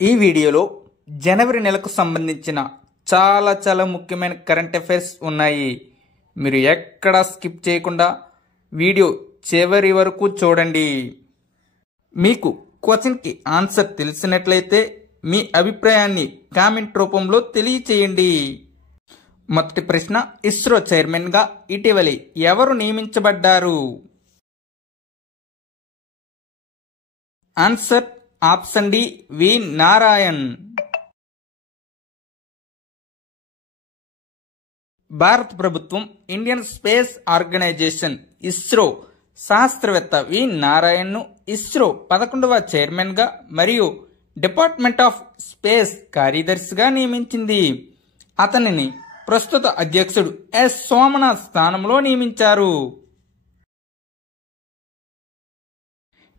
ఈ వీడియోలో జనవరి నెలకు సంబంధించిన చాలా ముఖ్యమైన కరెంట్ అఫైర్స్ ఉన్నాయి. మీరు ఎక్కడా స్కిప్ చేయకుండా వీడియో చివరి వరకు చూడండి. మీకు క్వశ్చన్కి ఆన్సర్ తెలిసినట్లయితే మీ అభిప్రాయాన్ని కామెంట్ రూపంలో తెలియచేయండి. మొదటి ప్రశ్న, ఇస్రో చైర్మన్గా ఇటీవలి ఎవరు నియమించబడ్డారు? ఆన్సర్ ఆప్షన్ డి వి నారాయణ్. భారత ప్రభుత్వం ఇండియన్ స్పేస్ ఆర్గనైజేషన్ ఇస్రో శాస్త్రవేత్త వి నారాయణ్ను ఇస్రో 11వ చైర్మన్గా మరియు డిపార్ట్మెంట్ ఆఫ్ స్పేస్ కార్యదర్శిగా నియమించింది. అతనిని ప్రస్తుత అధ్యక్షుడు ఎస్ సోమనాథ్ స్థానంలో నియమించారు.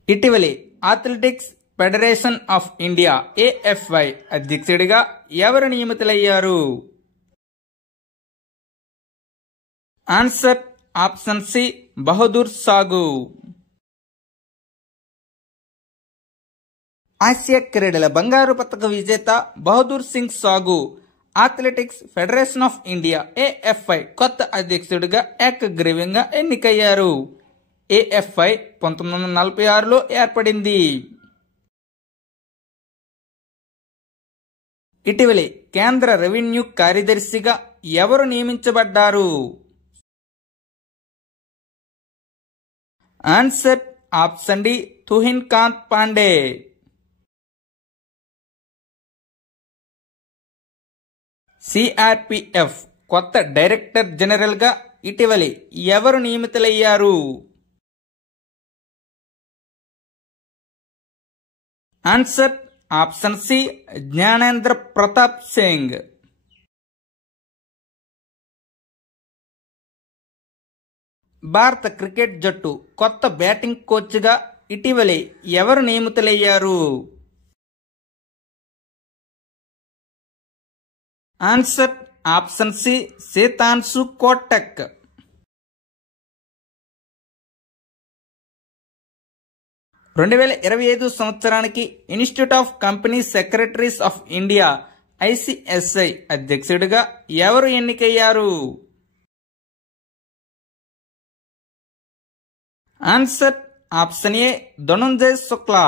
ఇటీవలి athletics federation of India AFI అధ్యక్షుడిగా ఎవరు నియమితులయ్యారు? ఆన్సర్ ఆప్షన్ సి బహదూర్ సాగు. ఆసియా క్రీడల బంగారు పతక విజేత బహదూర్ సింగ్ సాగు athletics federation of India AFI కొత్త అధ్యక్షుడిగా ఏకగ్రీవంగా ఎన్నికయ్యారు. AFI 1946లో ఏర్పడింది. ఇటీవలి కేంద్ర రెవెన్యూ కార్యదర్శిగా ఎవరు నియమించబడ్డారు? Answer option D Tuhin Kant Pandey. CRPF కొత్త డైరెక్టర్ జనరల్ గా ఇటీవలి ఎవరు నియమితులయ్యారు? Answer option C Gyanendra Pratap Singh. భారత క్రికెట్ జట్టు కొత్త బ్యాటింగ్ కోచ్గా ఇటీవలి ఎవరు నియమితులయ్యారు? Answer option C Sitanshu Kotak. సంవత్సరానికి institute of company secretaries of India ICSI అధ్యక్షుడిగా ఎవరు ఎన్నికయ్యారు? Answer option A Dhanunjay Shukla.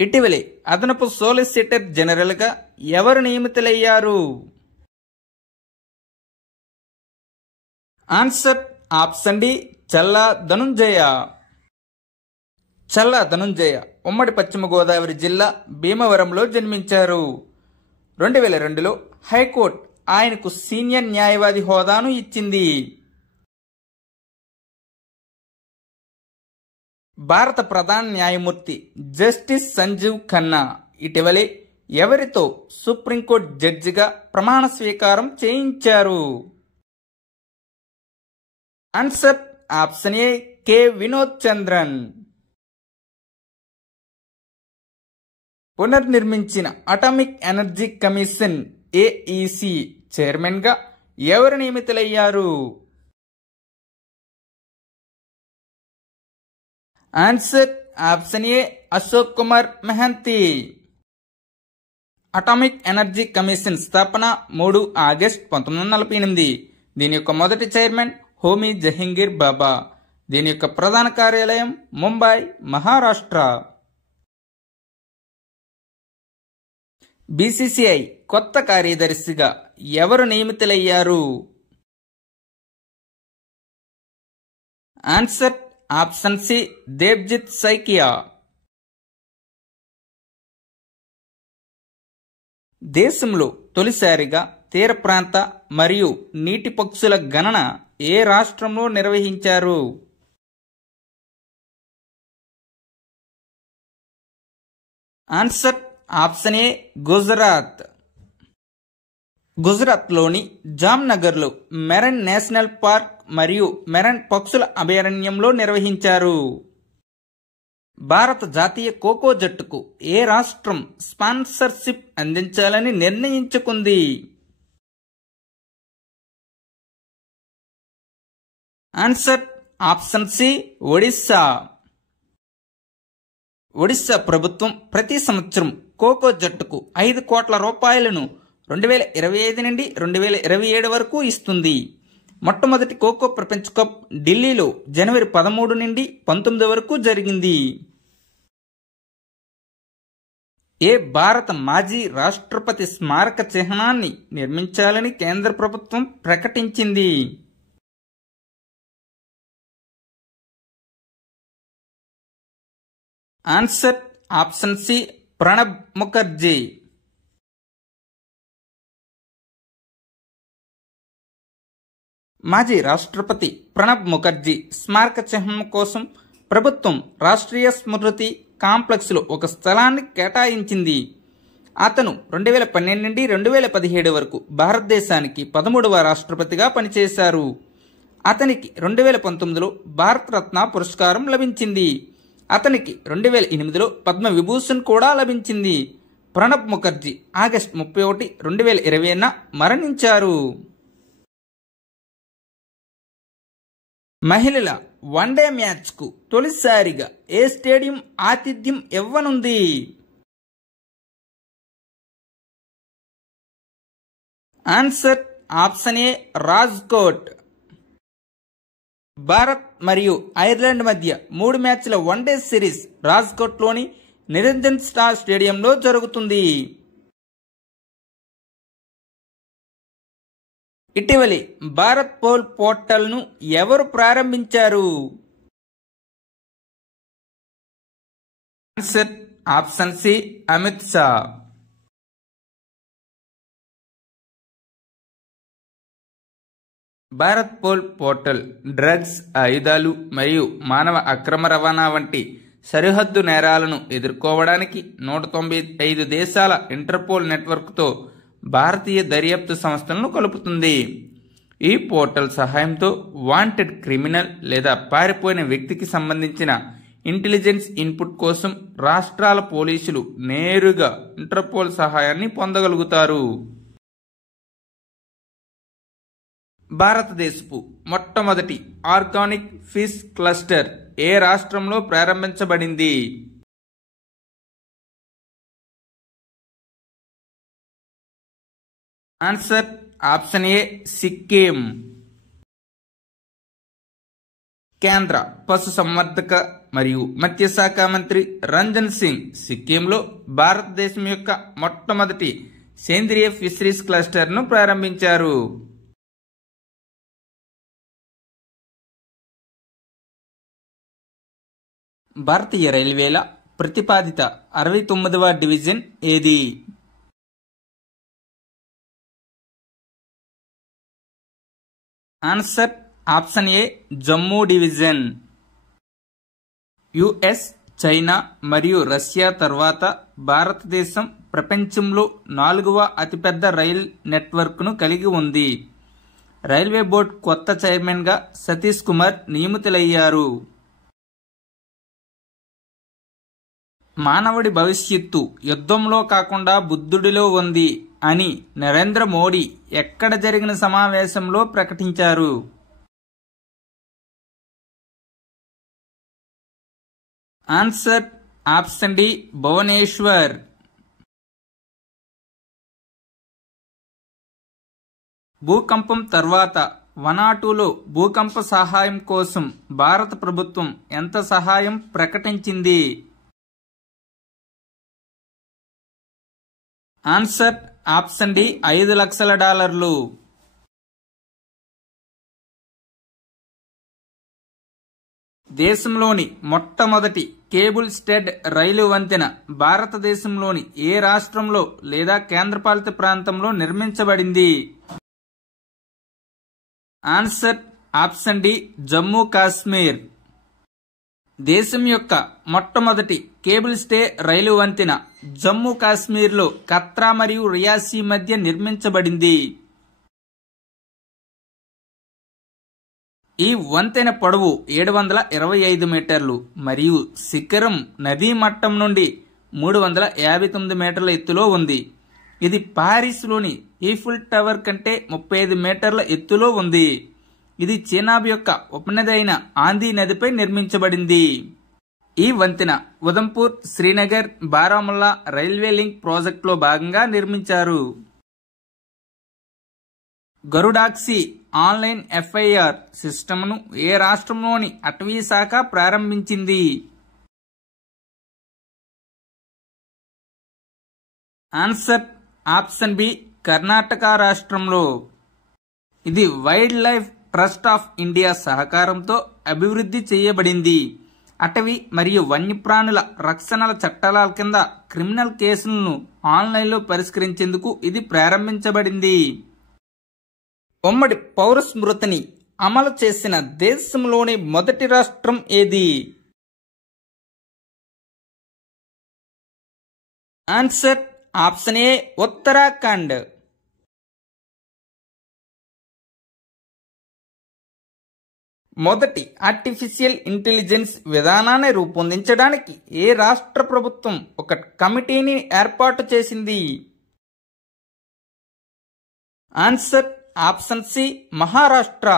ఇటీవలి అదనపు సోలిసిటర్ జనరల్ గా ఎవరు నియమితులయ్యారు? Answer option D Challa Dhanunjaya. Challa Dhanunjaya ఉమ్మడి పశ్చిమ గోదావరి జిల్లా భీమవరంలో జన్మించారు. 2002లో హైకోర్టు ఆయనకు సీనియర్ న్యాయవాది హోదాను ఇచ్చింది. భారత ప్రధాన న్యాయమూర్తి జస్టిస్ సంజీవ్ ఖన్నా ఇటీవలి ఎవరితో సుప్రీంకోర్టు జడ్జిగా ప్రమాణ స్వీకారం చేయించారు? Answer option A K Vinod Chandran. పునర్నిర్మించిన atomic energy commission AEC chairman గా ఎవరు నియమితులయ్యారు? Answer option A Ashok Kumar Mohanty. Atomic energy commission స్థాపన 3 ఆగస్టు 1948. దీని యొక్క మొదటి చైర్మన్ హోమీ జహంగీర్ బాబా. దీని యొక్క ప్రధాన కార్యాలయం ముంబై, మహారాష్ట్ర. BCCI కొత్త కార్యదర్శిగా ఎవరు నియమితులయ్యారు? Answer option C Debjit Saikia. దేశంలో తొలిసారిగా తీర ప్రాంత మరియు నీటి పక్షుల గణన ఏ రాష్ట్రంలో నిర్వహించారు? ఆన్సర్ ఆప్షన్ ఏ గుజరాత్. గుజరాత్లోని జామ్నగర్లో మెరన్ నేషనల్ పార్క్ మరియు మెరన్ పక్షుల అభయారణ్యంలో నిర్వహించారు. భారత జాతీయ ఖోఖో జట్టుకు ఏ రాష్ట్రం స్పాన్సర్షిప్ అందించాలని నిర్ణయించుకుంది? Answer option C Odisha. Odisha ప్రభుత్వం ప్రతి సంవత్సరం ఖోఖో జట్టుకు 5 కోట్ల రూపాయలను 2025 నుండి 2027 వరకు ఇస్తుంది. మొట్టమొదటి ఖోఖో ప్రపంచ కప్ ఢిల్లీలో జనవరి 13 నుండి 19 వరకు జరిగింది. ఏ భారత మాజీ రాష్ట్రపతి స్మారక చిహ్నాన్ని నిర్మించాలని కేంద్ర ప్రభుత్వం ప్రకటించింది? Answer option C, Pranab Mukherjee. మాజీ రాష్ట్రపతి ప్రణబ్ ముఖర్జీ స్మారక చిహ్నం కోసం ప్రభుత్వం రాష్ట్రీయ స్మృతి కాంప్లెక్స్లో ఒక స్థలాన్ని కేటాయించింది. అతను 2012 నుండి 2017 వరకు భారతదేశానికి 13వ రాష్ట్రపతిగా పనిచేశారు. అతనికి 2019లో భారతరత్న పురస్కారం లభించింది. అతనికి 2008లో పద్మవిభూషణ్ కూడా లభించింది. ప్రణబ్ ముఖర్జీ ఆగస్టు 31, 2020న మరణించారు. మహిళల వన్డే మ్యాచ్కు తొలిసారిగా ఏ స్టేడియం ఆతిథ్యం ఇవ్వనుంది? Answer option A, Rajkot. Bharat మరియు ఐర్లాండ్ మధ్య 3 మ్యాచ్ల వన్డే సిరీస్ రాజ్కోట్లోని నిరంజన్ స్టార్ స్టేడియంలో జరుగుతుంది. ఇటీవలి భారత్ పోల్ పోర్టల్ను ఎవరు ప్రారంభించారు? Answer option C, Amit Shah. Bharatpol portal drugs, ఆయుధాలు మరియు మానవ అక్రమ రవాణా వంటి సరిహద్దు నేరాలను ఎదుర్కోవడానికి 195 దేశాల ఇంటర్పోల్ నెట్వర్క్తో భారతీయ దర్యాప్తు సంస్థలను కలుపుతుంది. ఈ పోర్టల్ సహాయంతో వాంటెడ్ క్రిమినల్ లేదా పారిపోయిన వ్యక్తికి సంబంధించిన ఇంటెలిజెన్స్ ఇన్పుట్ కోసం రాష్ట్రాల పోలీసులు నేరుగా ఇంటర్పోల్ సహాయాన్ని పొందగలుగుతారు. భారతదేశపు మొట్టమొదటి ఆర్గానిక్ ఫిష్ క్లస్టర్ ఏ రాష్ట్రంలో ప్రారంభించబడింది? ఆన్సర్ ఆప్షన్ ఏ, సిక్కిం. కేంద్ర పశుసంవర్ధక మరియు మత్స్యశాఖ మంత్రి రంజన్ సింగ్ సిక్కింలో భారతదేశం యొక్క మొట్టమొదటి సేంద్రియ ఫిషరీస్ క్లస్టర్ను ప్రారంభించారు. భారతీయ రైల్వేల ప్రతిపాదిత 69వ డివిజన్ ఏది? Answer option A, Jammu division. US, China మరియు రష్యా తర్వాత భారతదేశం ప్రపంచంలో 4వ అతిపెద్ద రైల్ నెట్వర్క్ను కలిగి ఉంది. రైల్వే బోర్డు కొత్త చైర్మన్గా సతీష్ కుమార్ నియమితులయ్యారు. మానవుడి భవిష్యత్తు యుద్ధంలో కాకుండా బుద్ధుడిలో ఉంది అని నరేంద్ర మోడీ ఎక్కడ జరిగిన సమావేశంలో ప్రకటించారు? Answer option D, Bhubaneswar. భూకంపం తర్వాత వనాటూలో భూకంప సహాయం కోసం భారత ప్రభుత్వం ఎంత సహాయం ప్రకటించింది? ఆన్సర్ ఆప్షన్ డి, $5 లక్షల. దేశంలోని మొట్టమొదటి కేబుల్ స్టెడ్ రైలు వంతెన భారతదేశంలోని ఏ రాష్ట్రంలో లేదా కేంద్రపాలిత ప్రాంతంలో నిర్మించబడింది? Answer option D, Jammu Kashmir. దేశం యొక్క మొట్టమొదటి కేబుల్ స్టే రైలు వంతెన జమ్మూ కాశ్మీర్లో కత్రా మరియు రియాసీ మధ్య నిర్మించబడింది. ఈ వంతెన పొడవు 725 మీటర్లు మరియు శిఖరం నదీ మట్టం నుండి 359 మీటర్ల ఎత్తులో ఉంది. ఇది పారిస్లోని ఈఫిల్ టవర్ కంటే 35 మీటర్ల ఎత్తులో ఉంది. ఇది చీనాబ్ యొక్క ఉపనది అయిన ఆందీ నదిపై నిర్మించబడింది. ఈ వంతెన ఉదంపూర్, శ్రీనగర్, బారాముల్లా రైల్వే లింక్ ప్రాజెక్టులో భాగంగా నిర్మించారు. గరుడాక్షి ఆన్లైన్ FIR సిస్టమ్ను ఏ రాష్ట్రంలోని అటవీ శాఖ ప్రారంభించింది? ఆన్సర్ ఆప్షన్ బి, కర్ణాటక రాష్ట్రంలో. ఇది wild life trust of India సహకారంతో అభివృద్ధి చేయబడింది. అటవీ మరియు వన్యప్రాణుల రక్షణల చట్టాల కింద క్రిమినల్ కేసులను ఆన్లైన్లో పరిష్కరించేందుకు ఇది ప్రారంభించబడింది. ఉమ్మడి పౌర స్మృతిని అమలు చేసిన దేశంలోని మొదటి రాష్ట్రం ఏది? ఆన్సర్ ఆప్షన్ ఏ, ఉత్తరాఖండ్. మొదటి ఆర్టిఫిషియల్ ఇంటెలిజెన్స్ విధానాన్ని రూపొందించడానికి ఏ రాష్ట్ర ప్రభుత్వం ఒక కమిటీని ఏర్పాటు చేసింది? Answer option C, Maharashtra.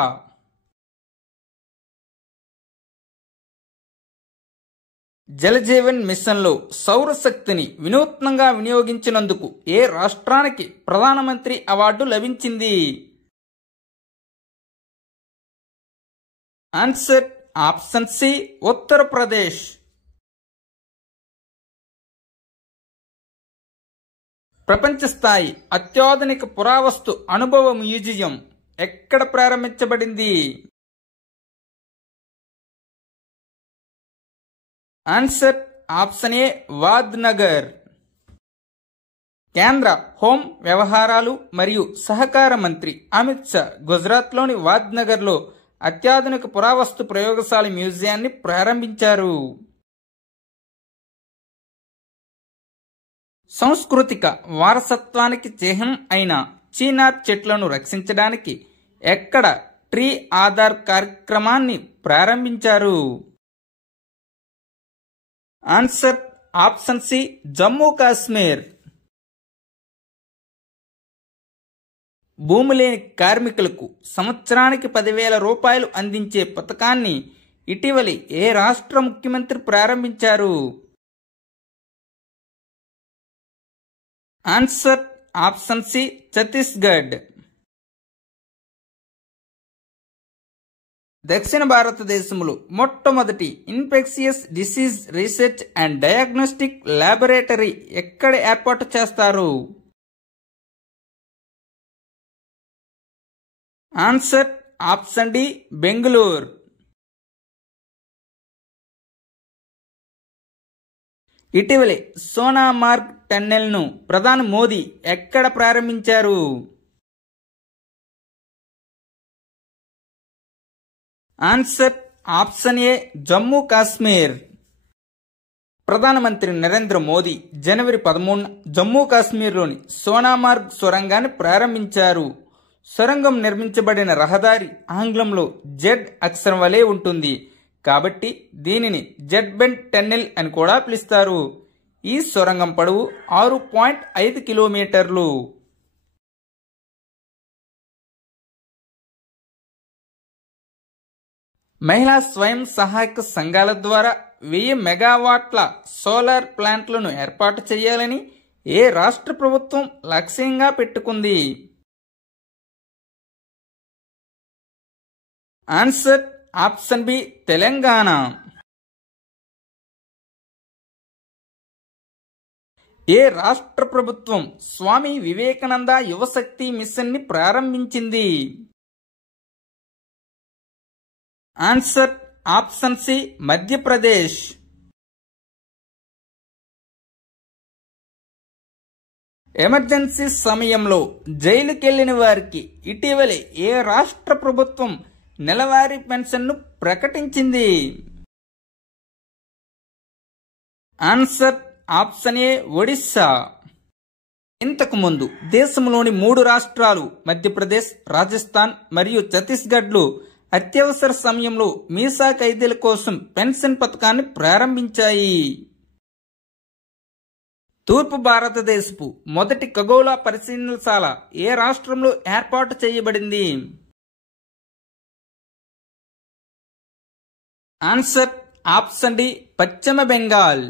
Jal Jeevan మిషన్లో సౌరశక్తిని వినూత్నంగా వినియోగించినందుకు ఏ రాష్ట్రానికి ప్రధానమంత్రి అవార్డు లభించింది? Answer option C, Uttar Pradesh. ప్రపంచ స్థాయి అత్యాధునిక పురావస్తు అనుభవ మ్యూజియం ఎక్కడ ప్రారంభించబడింది? Answer option A, Vadnagar. కేంద్ర హోం వ్యవహారాలు మరియు సహకార మంత్రి అమిత్ షా గుజరాత్లోని వాద్నగర్లో అత్యాధునిక పురావస్తు ప్రయోగశాల మ్యూజియాన్ని ప్రారంభించారు. సాంస్కృతిక వారసత్వానికి చిహ్నం అయిన చీనార్ చెట్లను రక్షించడానికి ఎక్కడ ట్రీ ఆధార్ కార్యక్రమాన్ని ప్రారంభించారు? Answer option C, Jammu Kashmir. భూమి లేని కార్మికులకు సంవత్సరానికి 10,000 రూపాయలు అందించే పథకాన్ని ఇటీవలి ఏ రాష్ట్ర ముఖ్యమంత్రి ప్రారంభించారు? Answer option C, Chhattisgarh. దక్షిణ భారతదేశంలో మొట్టమొదటి infectious disease research and diagnostic laboratory ఎక్కడ ఏర్పాటు చేస్తారు? Answer option D, Bengaluru. ఇటీవలే సోనామార్గ్ టన్నెల్ను ప్రధాని మోదీ ఎక్కడ ప్రారంభించారు? Answer option A, Jammu Kashmir. ప్రధానమంత్రి నరేంద్ర మోదీ జనవరి 13 జమ్మూ కాశ్మీర్లోని సోనామార్గ్ సొరంగాన్ని ప్రారంభించారు. సొరంగం నిర్మించబడిన రహదారి ఆంగ్లంలో జెడ్ అక్షరం వలె ఉంటుంది కాబట్టి దీనిని జెడ్ బెండ్ టన్నెల్ అని కూడా పిలుస్తారు. ఈ సొరంగం పొడవు 6.5 కిలోమీటర్లు. మహిళా స్వయం సహాయక సంఘాల ద్వారా 1000 మెగావాట్ల సోలార్ ప్లాంట్లను ఏర్పాటు చేయాలని ఏ రాష్ట్ర ప్రభుత్వం లక్ష్యంగా పెట్టుకుంది? Answer option B, Telangana. ఏ రాష్ట్ర ప్రభుత్వం స్వామి వివేకానంద యువశక్తి మిషన్ ని ప్రారంభించింది? Answer option C, Madhya Pradesh. Emergency సమయంలో జైలుకెళ్లిన వారికి ఇటీవలే ఏ రాష్ట్ర ప్రభుత్వం నెలవారీ పెన్షన్ను ప్రకటించింది? ఆన్సర్ ఆప్షన్ ఏ, ఒడిశా. ఇంతకు ముందు దేశంలోని 3 రాష్ట్రాలు మధ్యప్రదేశ్, రాజస్థాన్ మరియు ఛత్తీస్గఢ్లు అత్యవసర సమయంలో మీసా ఖైదీల కోసం పెన్షన్ పథకాన్ని ప్రారంభించాయి. తూర్పు భారతదేశపు మొదటి ఖగోళ పరిశీలనశాల ఏ రాష్ట్రంలో ఏర్పాటు చేయబడింది? ఆన్సర్ ఆప్షన్ డి పశ్చిమ బెంగాల్.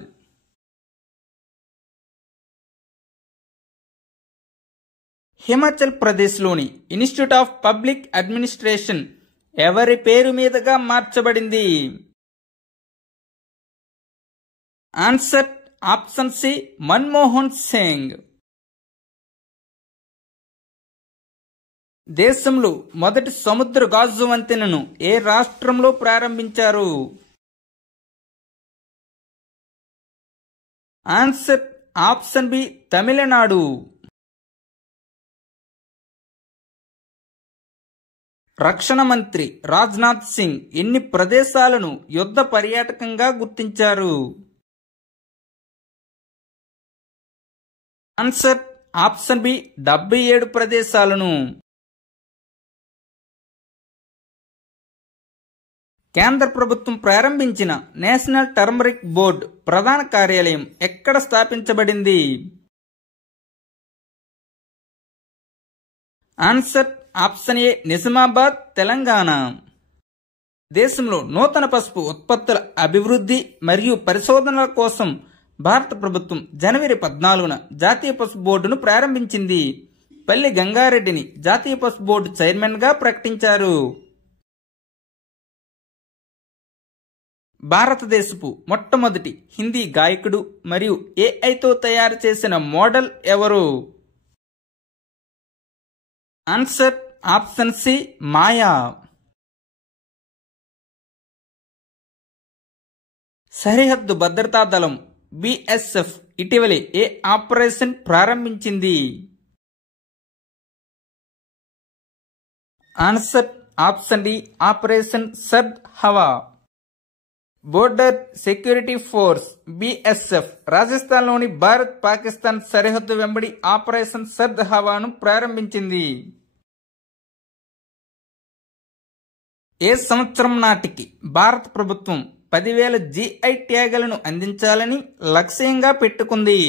హిమాచల్ ప్రదేశ్లోని ఇన్స్టిట్యూట్ ఆఫ్ పబ్లిక్ అడ్మినిస్ట్రేషన్ ఎవరి పేరు మీదుగా మార్చబడింది? Answer option C Manmohan Singh. దేశంలో మొదటి సముద్ర గాజు వంతెనను ఏ రాష్ట్రంలో ప్రారంభించారు? Answer option B Tamil Nadu. రక్షణ మంత్రి రాజ్నాథ్ సింగ్ ఎన్ని ప్రదేశాలను యుద్ధ పర్యాటకంగా గుర్తించారు? ఆన్సర్ ఆప్షన్ బి 77 ప్రదేశాలను. కేంద్ర ప్రభుత్వం ప్రారంభించిన నేషనల్ టర్మరిక్ బోర్డు ప్రధాన కార్యాలయం ఎక్కడ స్థాపించబడింది? ఆన్సర్ ఆప్షన్ ఏ నిజామాబాద్, తెలంగాణ. దేశంలో నూతన పసుపు ఉత్పత్తుల అభివృద్ధి మరియు పరిశోధనల కోసం భారత ప్రభుత్వం జనవరి 14న జాతీయ పసుపు బోర్డును ప్రారంభించింది. పల్లి గంగారెడ్డిని జాతీయ పసుపు బోర్డు చైర్మన్గా ప్రకటించారు. భారతదేశపు మొట్టమొదటి హిందీ గాయకుడు మరియు ఏఐతో తయారు చేసిన మోడల్ ఎవరు? ఆన్సర్ ఆప్షన్ సి మాయా. సరిహద్దు భద్రతా దళం బిఎస్ఎఫ్ ఇటీవలే ఏ ఆపరేషన్ ప్రారంభించింది? ఆన్సర్ ఆప్షన్ డి ఆపరేషన్ సర్ద్ హవా. బోర్డర్ సెక్యూరిటీ ఫోర్స్ బిఎస్ఎఫ్ రాజస్థాన్లోని భారత్ పాకిస్తాన్ సరిహద్దు వెంబడి ఆపరేషన్ సర్ద్ హవాను ప్రారంభించింది. ఏ సంవత్సరం నాటికి భారత ప్రభుత్వం 10,000 GI ట్యాగులను అందించాలని లక్ష్యంగా పెట్టుకుంది?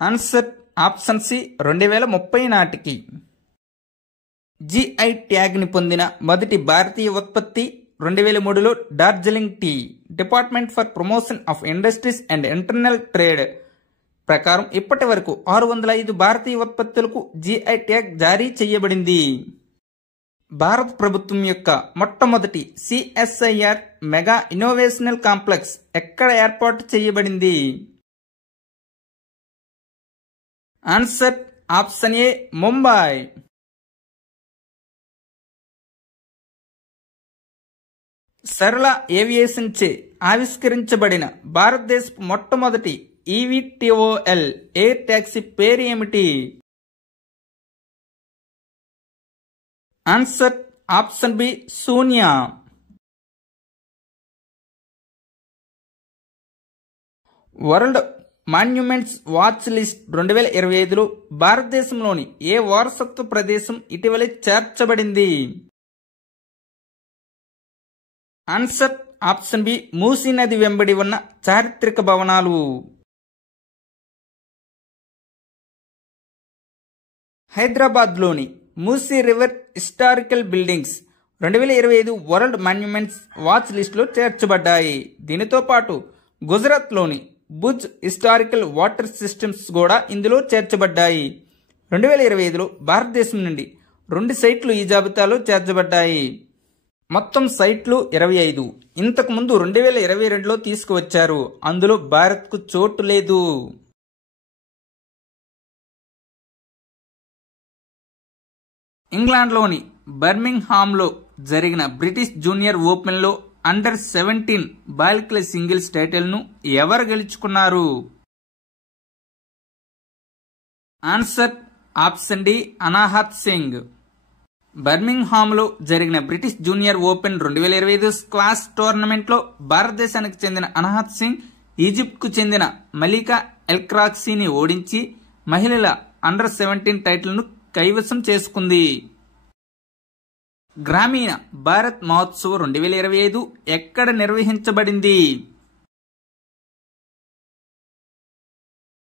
ఆన్సర్ ఆప్షన్ సి 2030 నాటికి. GI ట్యాగ్ని పొందిన మొదటి భారతీయ ఉత్పత్తి 2003లో Darjeeling tea. Department for promotion of industries and internal trade ప్రకారం ఇప్పటి వరకు 605 భారతీయ ఉత్పత్తులకు GI ట్యాగ్ జారీ చేయబడింది. భారత ప్రభుత్వం యొక్క మొట్టమొదటి CSIR మెగా ఇన్నోవేషనల్ కాంప్లెక్స్ ఎక్కడ ఏర్పాటు చేయబడింది? ఆన్సర్ ఆప్షన్ ఏ ముంబై. సరళ ఏవియేషన్ చే ఆవిష్కరించబడిన భారతదేశపు మొట్టమొదటి EVTOL ఎయిర్ టాక్సీ పేరు ఏమిటి? ఆన్సర్ ఆప్షన్ బి శూన్య. వరల్డ్ మాన్యుమెంట్స్ వాచ్ లిస్ట్ 2025లో భారతదేశంలోని ఏ వారసత్వ ప్రదేశం ఇటీవలే చేర్చబడింది? ఆన్సర్ ఆప్షన్ బి మూసీ నది వెంబడి ఉన్న చారిత్రక భవనాలు. హైదరాబాద్లోని Musi river historical buildings 2025 world monuments watch లిస్టులో చేర్చబడ్డాయి. దీనితో పాటు గుజరాత్లోని భుజ్ హిస్టారికల్ వాటర్ సిస్టమ్స్ కూడా ఇందులో చేర్చబడ్డాయి. 2025లో భారతదేశం నుండి 2 సైట్లు ఈ జాబితాలో చేర్చబడ్డాయి. మొత్తం సైట్లు 25. ఇంతకుముందు 2022లో తీసుకువచ్చారు. అందులో భారత్కు చోటు లేదు. ఇంగ్లాండ్లోని బర్మింగ్హామ్లో జరిగిన బ్రిటిష్ జూనియర్ ఓపెన్లో అండర్-17 బాలికల సింగిల్స్ టైటిల్ను ఎవరు గెలుచుకున్నారు? Answer option D Anahat Singh. బర్మింగ్హామ్లో జరిగిన బ్రిటిష్ జూనియర్ ఓపెన్ 2025 స్క్వాష్ టోర్నమెంట్లో భారతదేశానికి చెందిన అనాహత్ సింగ్ ఈజిప్ట్కు చెందిన మలికా ఎల్క్రాక్సీని ఓడించి మహిళల అండర్-17 టైటిల్ను కైవసం చేసుకుంది. గ్రామీణ భారత్ మహోత్సవ్ 2025 ఎక్కడ నిర్వహించబడింది?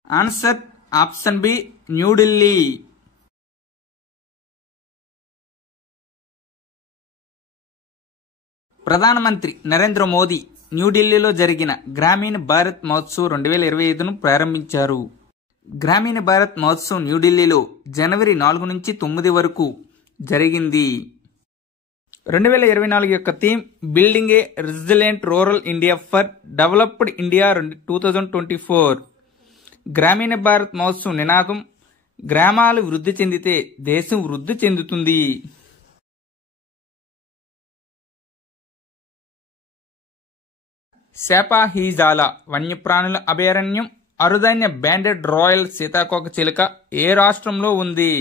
Answer option B New Delhi. ప్రధానమంత్రి నరేంద్ర మోదీ న్యూఢిల్లీలో జరిగిన గ్రామీణ భారత్ మహోత్సవ్ 2025ను ప్రారంభించారు. గ్రామీణ భారత్ మహోత్సవ్ న్యూఢిల్లీలో జనవరి 4 నుంచి 9 వరకు జరిగింది. 2024 యొక్క theme building A resilient rural India for developed India 2024. గ్రామీణ భారత్ మహోత్సవ్ నినాదం గ్రామాలు వృద్ధి చెందితే దేశం వృద్ధి చెందుతుంది. శాపాహీజాల వన్యప్రాణుల అభయారణ్యం అరుదైన బ్యాండెడ్ రాయల్ సీతాకోక చిలుక ఏ రాష్ట్రంలో ఉంది?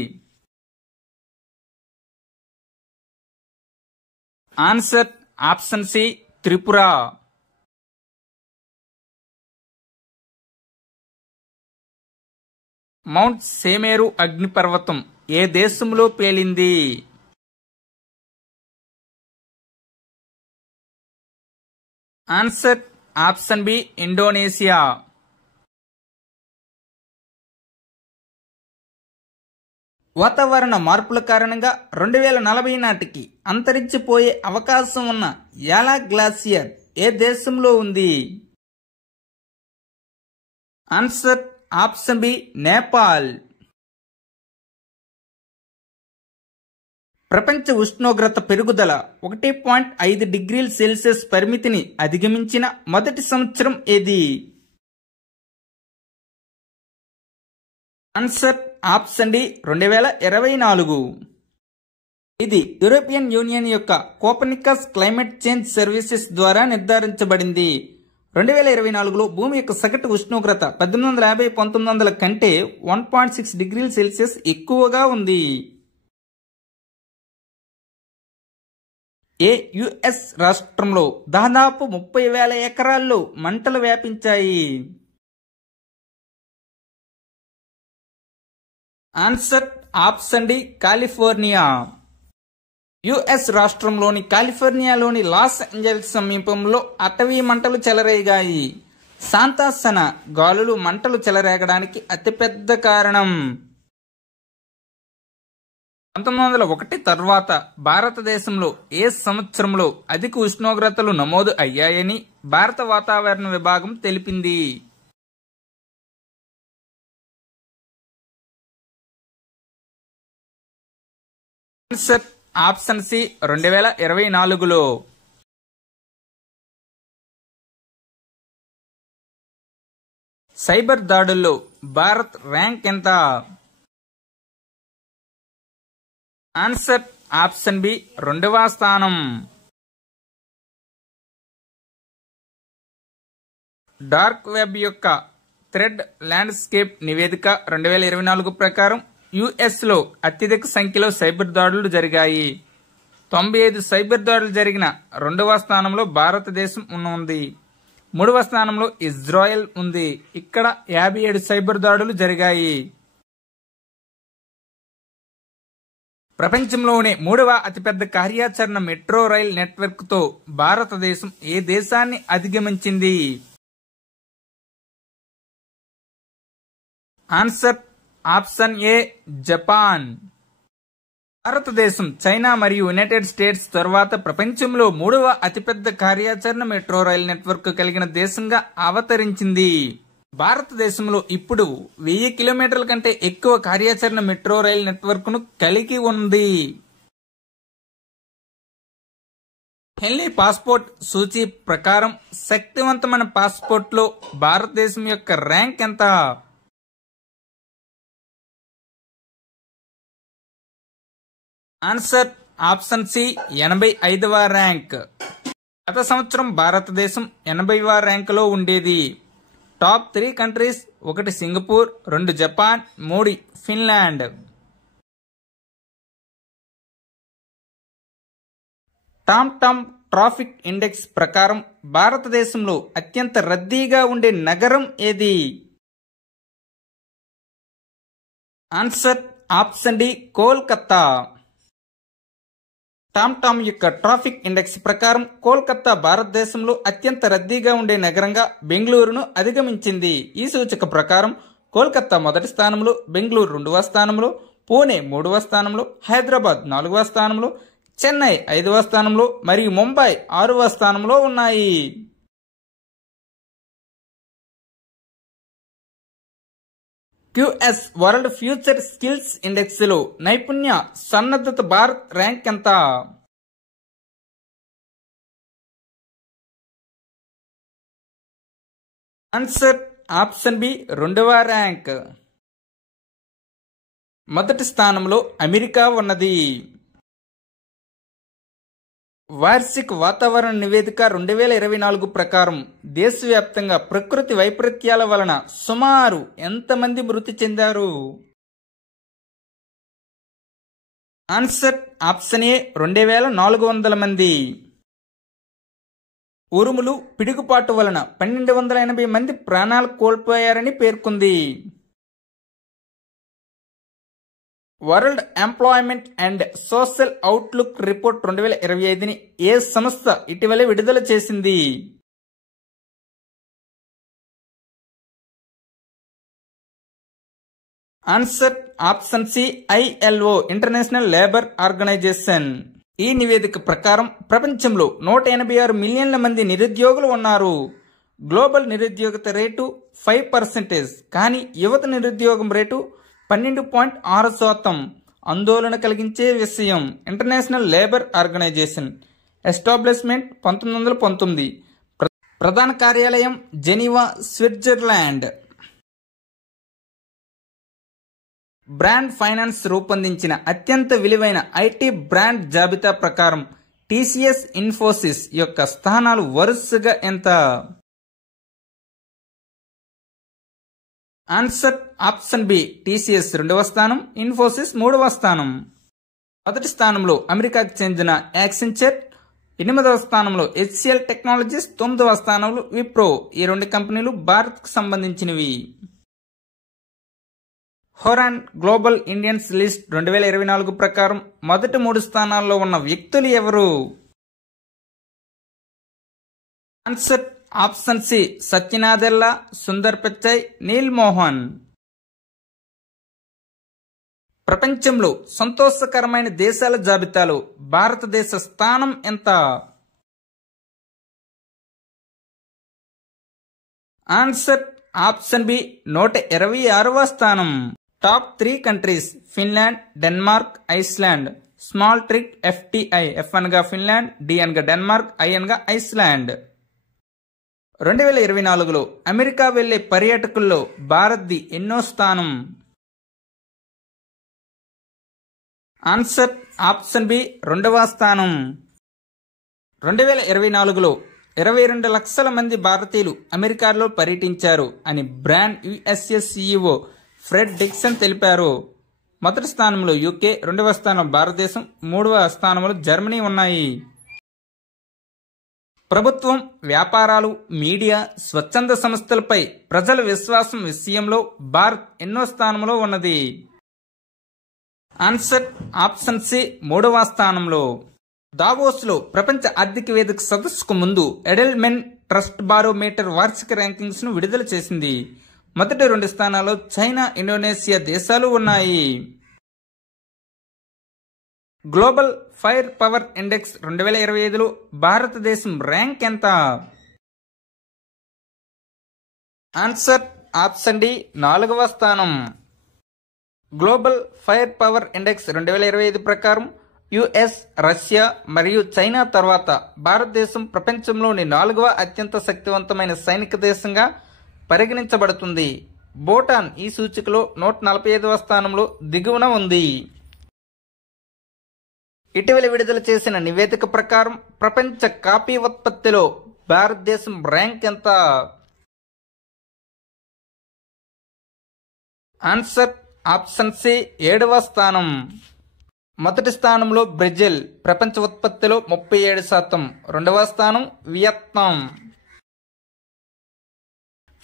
Answer option C Tripura. Mount Semeru అగ్నిపర్వతం ఏ దేశంలో పేలింది? Answer option B Indonesia. వాతావరణ మార్పుల కారణంగా 2040 నాటికి అంతరించిపోయే అవకాశం ఉన్న యాలా గ్లాసియర్ ఏ దేశంలో ఉంది? Answer option B Nepal. ప్రపంచ ఉష్ణోగ్రత పెరుగుదల 1.5 డిగ్రీల సెల్సియస్ పరిమితిని అధిగమించిన మొదటి సంవత్సరం ఏది? Answer option D 2024. ఇది యూరోపియన్ యూనియన్ యొక్క కోపర్నికస్ క్లైమేట్ చేంజ్ సర్వీసెస్ ద్వారా నిర్ధారించబడింది. 2024లో భూమి యొక్క సగటు ఉష్ణోగ్రత 1850-1900 కంటే 1.6 డిగ్రీల సెల్సియస్ ఎక్కువగా ఉంది. ఏ యుఎస్ రాష్ట్రంలో దాదాపు 30,000 ఎకరాల్లో మంటలు వ్యాపించాయి? Answer option D California. US రాష్ట్రంలోని కాలిఫోర్నియాలోని లాస్ ఏంజల్స్ సమీపంలో అటవీ మంటలు చెలరేగాయి. శాంతాసన గాలులు మంటలు చెలరేగడానికి అతిపెద్ద కారణం. 1901 తర్వాత భారతదేశంలో ఏ సంవత్సరంలో అధిక ఉష్ణోగ్రతలు నమోదు అయ్యాయని భారత వాతావరణ విభాగం తెలిపింది? ఆన్సర్ ఆప్షన్ సి 2024లో. సైబర్ దాడుల్లో భారత్ ర్యాంక్ ఎంత? ఆన్సర్ ఆప్షన్ బి 2వ స్థానం. డార్క్ వెబ్ యొక్క థ్రెడ్ ల్యాండ్స్కేప్ నివేదిక 2024 ప్రకారం యుఎస్లో అత్యధిక సంఖ్యలో సైబర్ దాడులు జరిగాయి. 95 సైబర్ దాడులు జరిగిన 2వ స్థానంలో భారతదేశం ఉంది. 3వ స్థానంలో ఇజ్రాయెల్ ఉంది. ఇక్కడ 57 సైబర్ దాడులు జరిగాయి. ప్రపంచంలోనే 3వ అతిపెద్ద కార్యాచరణ మెట్రో రైల్ నెట్వర్క్ తో భారతదేశం ఏ దేశాన్ని అధిగమించింది? Answer option A Japan. భారతదేశం చైనా మరియు యునైటెడ్ స్టేట్స్ తర్వాత ప్రపంచంలో 3వ అతిపెద్ద కార్యాచరణ మెట్రో రైల్ నెట్వర్క్ కలిగిన దేశంగా అవతరించింది. భారతదేశంలో ఇప్పుడు 1000 కిలోమీటర్ల కంటే ఎక్కువ కార్యాచరణ మెట్రో రైల్ నెట్వర్క్ ను కలిగి ఉంది. హెన్లీ పాస్పోర్ట్ సూచీ ప్రకారం శక్తివంతమైన పాస్పోర్ట్ లో భారతదేశం యొక్క ర్యాంక్ ఎంత? ఆన్సర్ ఆప్షన్ సి 85వ ర్యాంక్. గత సంవత్సరం భారతదేశం 80వ ర్యాంకులో ఉండేది. Top 3 countries: 1 Singapore, 2 Japan, 3 Finland. Tom traffic index ప్రకారం భారతదేశంలో అత్యంత రద్దీగా ఉండే నగరం ఏది? Answer option D Kolkata. Tom యొక్క ట్రాఫిక్ ఇండెక్స్ ప్రకారం కోల్కతా భారతదేశంలో అత్యంత రద్దీగా ఉండే నగరంగా బెంగళూరును అధిగమించింది. ఈ సూచిక ప్రకారం కోల్కతా మొదటి స్థానంలో, బెంగళూరు 2వ స్థానంలో, పూణే 3వ స్థానంలో, హైదరాబాద్ 4వ స్థానంలో, చెన్నై 5వ స్థానంలో మరియు ముంబై 6వ స్థానంలో ఉన్నాయి. QS world future skills index లో నైపుణ్య సన్నద్ధత భారత్ ర్యాంక్ ఎంత? ఆన్సర్ ఆప్షన్ బి 2వ ర్యాంక్. మొదటి స్థానంలో అమెరికా ఉన్నది. వార్షిక వాతావరణ నివేదిక 2024 ప్రకారం దేశవ్యాప్తంగా ప్రకృతి వైపరీత్యాల వలన సుమారు ఎంతమంది మృతి చెందారు? ఆన్సర్ ఆప్షన్ ఏ 2400 మంది. ఉరుములు పిడుగుపాటు వలన 1280 మంది ప్రాణాలు కోల్పోయారని పేర్కొంది. World employment and social outlook report 2025ని ఏ సంస్థ ఇటీవలే విడుదల చేసింది? Answer option C ILO international labour organisation. ఈ నివేదిక ప్రకారం ప్రపంచంలో 186 మిలియన్ల మంది నిరుద్యోగులు ఉన్నారు. గ్లోబల్ నిరుద్యోగత రేటు 5%, కానీ యువత నిరుద్యోగం రేటు 12.6%. ఆందోళన కలిగించే విషయం. International labour Organization establishment 1919. ప్రధాన కార్యాలయం జెనీవా, స్విట్జర్లాండ్. బ్రాండ్ ఫైనాన్స్ రూపొందించిన అత్యంత విలువైన ఐటీ బ్రాండ్ జాబితా ప్రకారం TCS, ఇన్ఫోసిస్ యొక్క స్థానాలు వరుసగా ఎంత? ఆన్సర్ ఆప్షన్ బి TCS 2వ స్థానం, ఇన్ఫోసిస్ 3వ స్థానం. మొదటి స్థానంలో అమెరికాకు చెందిన యాక్సెంచర్, 8వ స్థానంలో HCL టెక్నాలజీస్, 9వ స్థానంలో విప్రో. ఈ 2 కంపెనీలు భారత్కు సంబంధించినవి. హోరాన్ గ్లోబల్ ఇండియన్స్ లిస్ట్ 2024 ప్రకారం మొదటి 3 స్థానాల్లో ఉన్న వ్యక్తులు ఎవరు? Answer option C Satya Nadella, Sundar Pichai, Neal Mohan. ప్రపంచంలో సంతోషకరమైన దేశాల జాబితాలో భారతదేశ స్థానం ఎంత? ఆన్సర్ ఆప్షన్ బి 126వ స్థానం. Top 3 countries Finland, Denmark, Iceland. Small trick FTI, F అనగా ఫిన్లాండ్, D అనగా డెన్మార్క్, I అనగా ఐస్లాండ్. 2024లో అమెరికా వెళ్లే పర్యాటకుల్లో భారత్ది ఎన్నో స్థానం? ఆన్సర్ ఆప్షన్ బి 2వ స్థానం. 2024లో 22 లక్షల మంది భారతీయులు అమెరికాలో పర్యటించారు అని brand USA CEO Fred Dixon తెలిపారు. మొదటి స్థానంలో UK, 2వ స్థానం భారతదేశం, 3వ స్థానంలో జర్మనీ ఉన్నాయి. ప్రభుత్వం, వ్యాపారాలు, మీడియా, స్వచ్ఛంద సంస్థలపై ప్రజల విశ్వాసం విషయంలో భారత్ ఎన్నో స్థానంలో ఉన్నది? ఆన్సర్ ఆప్షన్ సి 3వ స్థానంలో. దావోస్లో ప్రపంచ ఆర్థిక వేదిక సదస్సుకు ముందు ఎడెల్మెన్ ట్రస్ట్ బారోమీటర్ వార్షిక ర్యాంకింగ్స్ ను విడుదల చేసింది. మొదటి 2 స్థానాల్లో చైనా, ఇండోనేషియా దేశాలు ఉన్నాయి. గ్లోబల్ ఫైర్ పవర్ ఇండెక్స్ 2025లో భారతదేశం ర్యాంక్ ఎంత? ఆన్సర్ ఆప్షన్ డి 4వ స్థానం. గ్లోబల్ ఫైర్ పవర్ ఇండెక్స్ 2025 ప్రకారం US, రష్యా మరియు చైనా తర్వాత భారతదేశం ప్రపంచంలోని 4వ అత్యంత శక్తివంతమైన సైనిక దేశంగా పరిగణించబడుతుంది. భూటాన్ ఈ సూచికలో 145వ స్థానంలో దిగువన ఉంది. ఇటీవల విడుదల చేసిన నివేదిక ప్రకారం ప్రపంచ కాఫీ ఉత్పత్తిలో భారతదేశం ర్యాంక్ ఎంత? ఆన్సర్ ఆప్షన్ సి 7వ స్థానం. మొదటి స్థానంలో బ్రెజిల్, ప్రపంచ ఉత్పత్తిలో 37%. 2వ స్థానం వియత్నాం.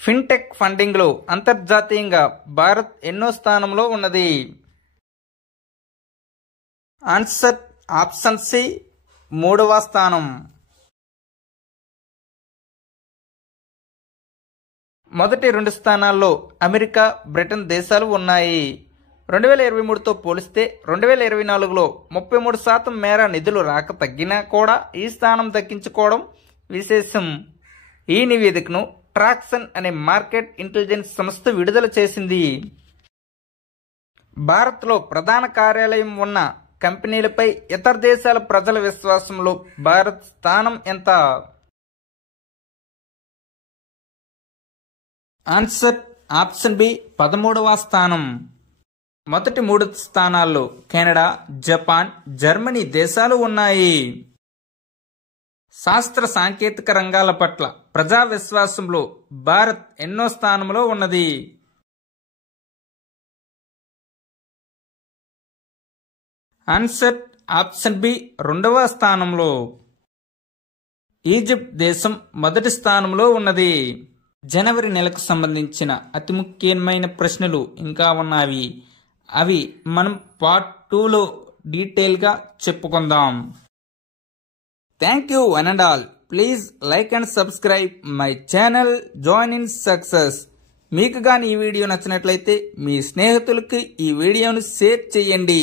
ఫిన్టెక్ ఫండింగ్ లో అంతర్జాతీయంగా భారత్ ఎన్నో స్థానంలో ఉన్నది? ఆన్సర్ ఆప్షన్ సి 3వ స్థానం. మొదటి 2 స్థానాల్లో అమెరికా, బ్రిటన్ దేశాలు ఉన్నాయి. 2023తో పోలిస్తే 2024లో 33% మేర నిధులు రాక తగ్గినా కూడా ఈ స్థానం దక్కించుకోవడం విశేషం. ఈ నివేదికను ట్రాక్సన్ అనే మార్కెట్ ఇంటెలిజెన్స్ సంస్థ విడుదల చేసింది. భారత్లో ప్రధాన కార్యాలయం ఉన్న కంపెనీలపై ఇతర దేశాల ప్రజల విశ్వాసంలో భారత్ స్థానం ఎంత? ఆన్సర్ ఆప్షన్ బి 13వ స్థానం. మొదటి 3 స్థానాల్లో కెనడా, జపాన్, జర్మనీ దేశాలు ఉన్నాయి. శాస్త్ర సాంకేతిక రంగాల పట్ల ప్రజా విశ్వాసంలో భారత్ ఎన్నో స్థానంలో ఉన్నది? ఆన్సర్ ఆప్షన్ బి 2వ స్థానంలో. ఈజిప్ట్ దేశం మొదటి స్థానంలో ఉన్నది. జనవరి నెలకు సంబంధించిన అతి ముఖ్యమైన ప్రశ్నలు ఇంకా ఉన్నాయి. అవి మనం పార్ట్ 2లో డీటెయిల్గా చెప్పుకుందాం. Thank you one and all. Please like and subscribe my channel join in success. మీకు కానీ ఈ వీడియో నచ్చినట్లయితే మీ స్నేహితులకి ఈ వీడియోను షేర్ చేయండి.